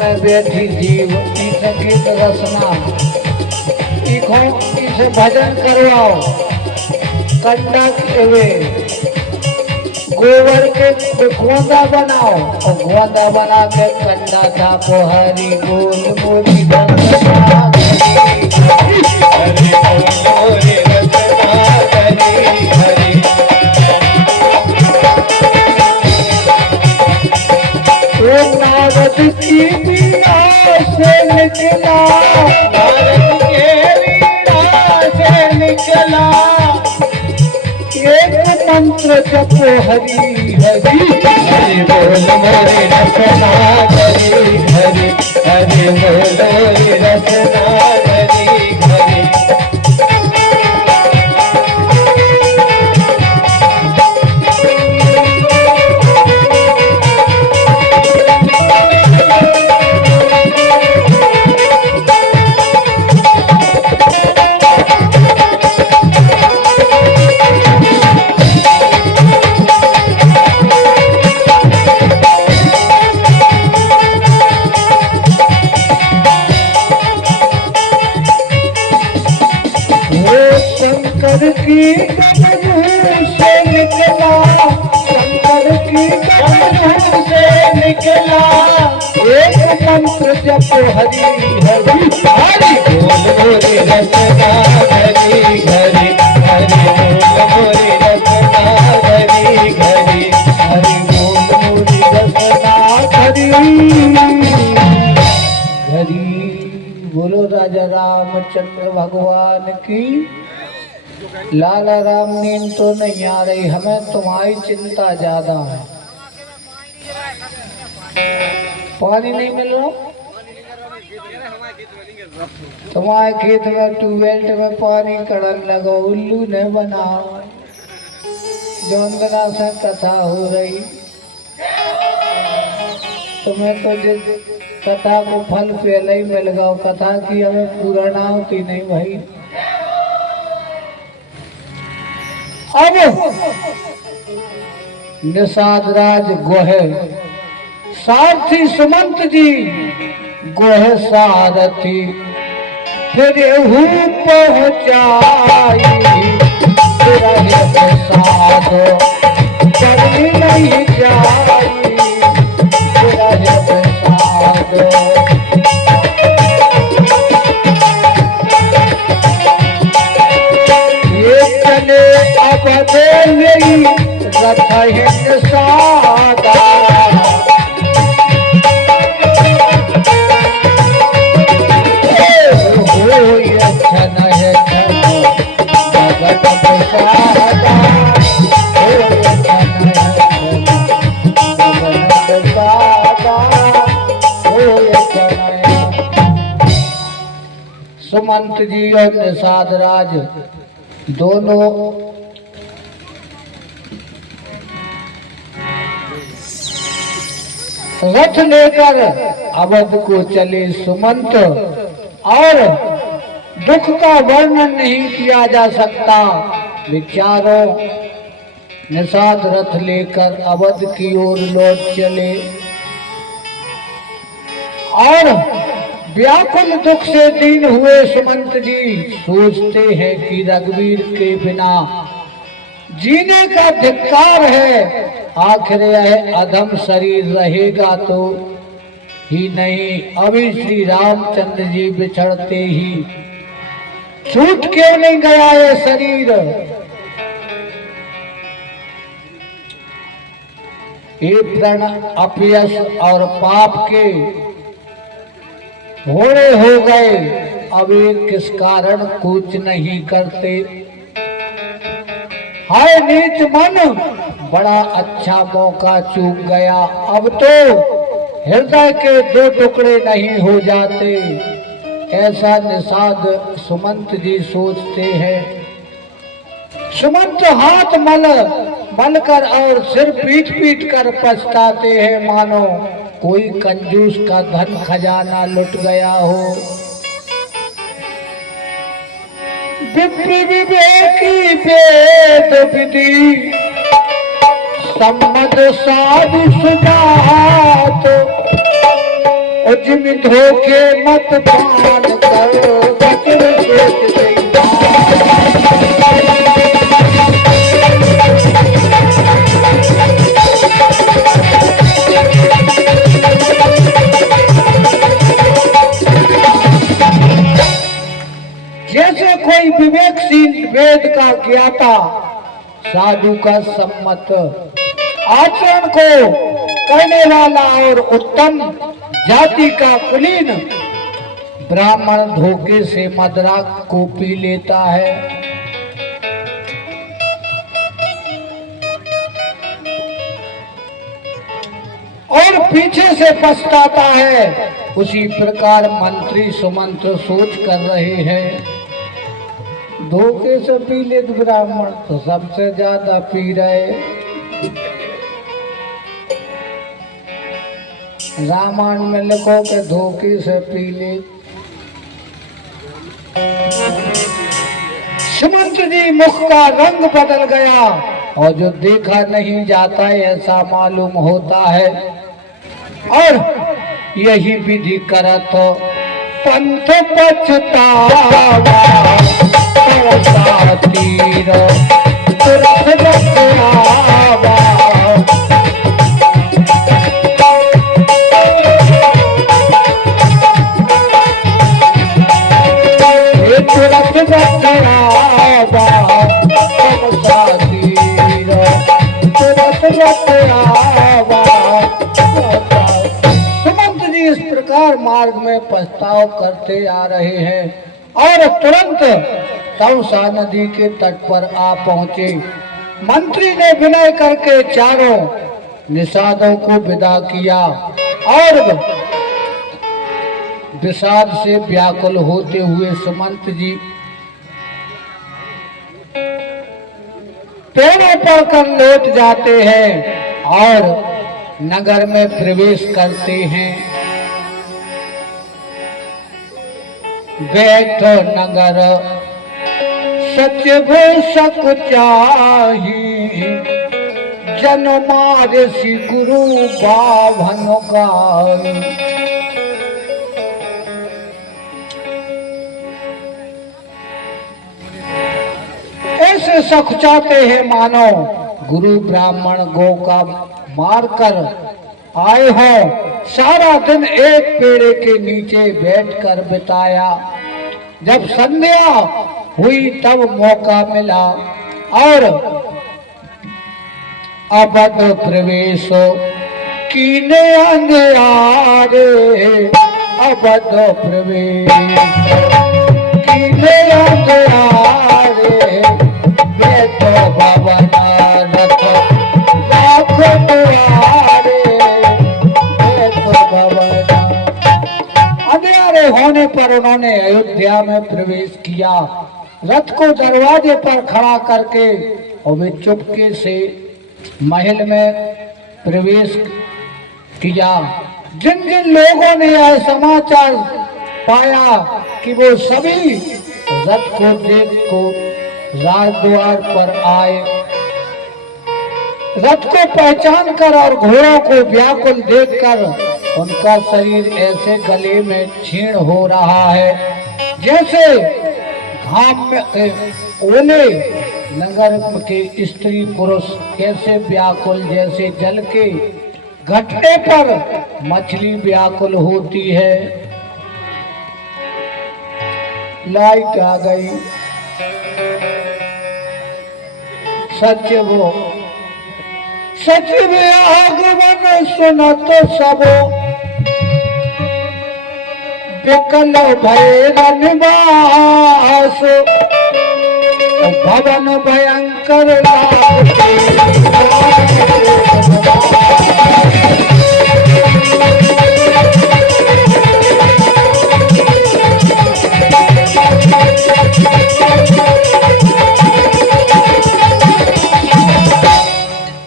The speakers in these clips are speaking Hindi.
में बैठी जीव की संगीत रसना इखो इसे भजन करवाओ कंडा के गोबर के गोंदा बनाओ और गोंदा बना के कंडा थापो हरी बोल मोरी रसना हरी बोल मोरी रसना हरी हरी नारद की वीणा से निकला नारद के वीणा से निकला एक मंत्र जपो हरि हरि हरि बोल मोरे रसना हरि हरि हरि बोल मोरे रसना हरि हरि शंकर की गगन से निकला शंकर की गगन से निकला एक मंत्र जप हरि हरि हरि बोल मोरे रसना हरि हरि हरि बोल मोरे रसना हरि हरि हरि बोल मोरे रसना हरि हरि बोलो राजा रामचंद्र भगवान की। लाला राम नींद तो नहीं आ रही, हमें तुम्हारी चिंता ज्यादा है। पानी नहीं मिल रहा तुम्हारे खेत में ट्यूबवेल में पानी कड़न लगो उल्लू ने बनाओ जौन बना से कथा हो रही तुम्हें तो जिस कथा को फल पहले ही मिल गया कथा की हमें पूरा ना होती नहीं भाई। अब निषाद राज गोहे सारथी सुमंत जी गोहे सारथी फिर पहुंचाई प्रसाद चलनी नहीं जाई प्रसाद रथ हिंद सादा छन है भगत प्रसादा सुमंत जी और निषाद राज दोनों रथ लेकर अवध को चले सुमंत और दुख का वर्णन नहीं किया जा सकता। विचारों निषाद रथ लेकर अवध की ओर लौट चले और व्याकुल दुख से दीन हुए सुमंत जी सोचते हैं कि रघुवीर के बिना जीने का धिक्कार है। आखिर यह अधम शरीर रहेगा तो ही नहीं। अभी श्री रामचंद्र जी बिछड़ते ही छूट क्यों नहीं गया ये शरीर। ये प्रण अपयश और पाप के घोड़े हो गए। अब ये किस कारण कुछ नहीं करते। हाय नीच मन बड़ा अच्छा मौका चूक गया। अब तो हृदय के दो टुकड़े नहीं हो जाते। ऐसा निषाद सुमंत जी सोचते हैं। सुमंत हाथ मल कर और सिर पीट पीट कर पछताते हैं मानो कोई कंजूस का धन खजाना लुट गया हो। विप्र विवेकी वेद विधि सम्मत साधु सुजात जिम धोखे मत पान करो, वचन सोच जैसे कोई विवेकशील वेद का ज्ञाता साधु का सम्मत आचरण को करने वाला और उत्तम जाति का कुलीन ब्राह्मण धोखे से मदिरा को पी लेता है और पीछे से पछताता है, उसी प्रकार मंत्री सुमंत्र सोच कर रहे हैं। धोखे से पी ले ब्राह्मण तो सबसे ज्यादा पी रहे। रामायण में लिखो के धोखे से पी ले। सुमंत जी मुख का रंग बदल गया और जो देखा नहीं जाता है ऐसा मालूम होता है और यही विधि करत पंथ पछतावा तीर तुरंत बचावा। तुरंत बचावा तीर तुरंत बचावा। सुमंत जी इस प्रकार मार्ग में पछताव करते आ रहे हैं और तुरंत तमसा नदी के तट पर आ पहुंचे। मंत्री ने विनय करके चारों निषादों को विदा किया और विषाद से व्याकुल होते हुए सुमंत जी पेड़ों पर कर लौट जाते हैं और नगर में प्रवेश करते हैं। बैठो नगर सच सक चाही जन मारे सी गुरु बाभन गाई। ऐसे सकुचाते हैं मानो गुरु ब्राह्मण गौ का मार कर आए हो। सारा दिन एक पेड़ के नीचे बैठकर बिताया। जब संध्या हुई तब मौका मिला और अबध प्रवेश कीने अंधियारे। अबध प्रवेश कीने अंधियारे। बैठो भवन रथ लाख द्वारे। बैठो भवन। अंधियारे होने पर उन्होंने अयोध्या में प्रवेश किया। रथ को दरवाजे पर खड़ा करके और वे चुपके से महल में प्रवेश किया। जिन जिन लोगों ने यह समाचार पाया कि वो सभी रथ को देख को राजद्वार पर आए। रथ को पहचान कर और घोड़ों को व्याकुल देखकर उनका शरीर ऐसे गले में क्षीण हो रहा है जैसे घाम में ओले। नगर के स्त्री पुरुष कैसे व्याकुल जैसे जल के घटने पर मछली व्याकुल होती है। लाइट आ गई। सच वो सच में आगमन सुनत सबो। विकल भय निवास भवन भयंकर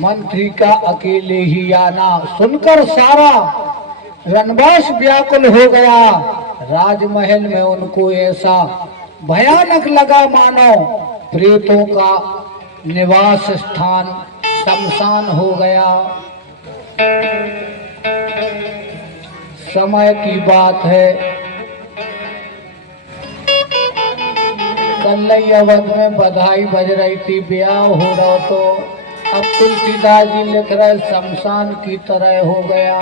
मंत्री का अकेले ही आना सुनकर सारा रणवास व्याकुल हो गया। राजमहल में उनको ऐसा भयानक लगा मानो प्रेतों का निवास स्थान शमशान हो गया। समय की बात है, कल अवध में बधाई बज रही थी, ब्याह हो रहा तो अब तुलसीदास जी लिख रहे शमशान की तरह हो गया।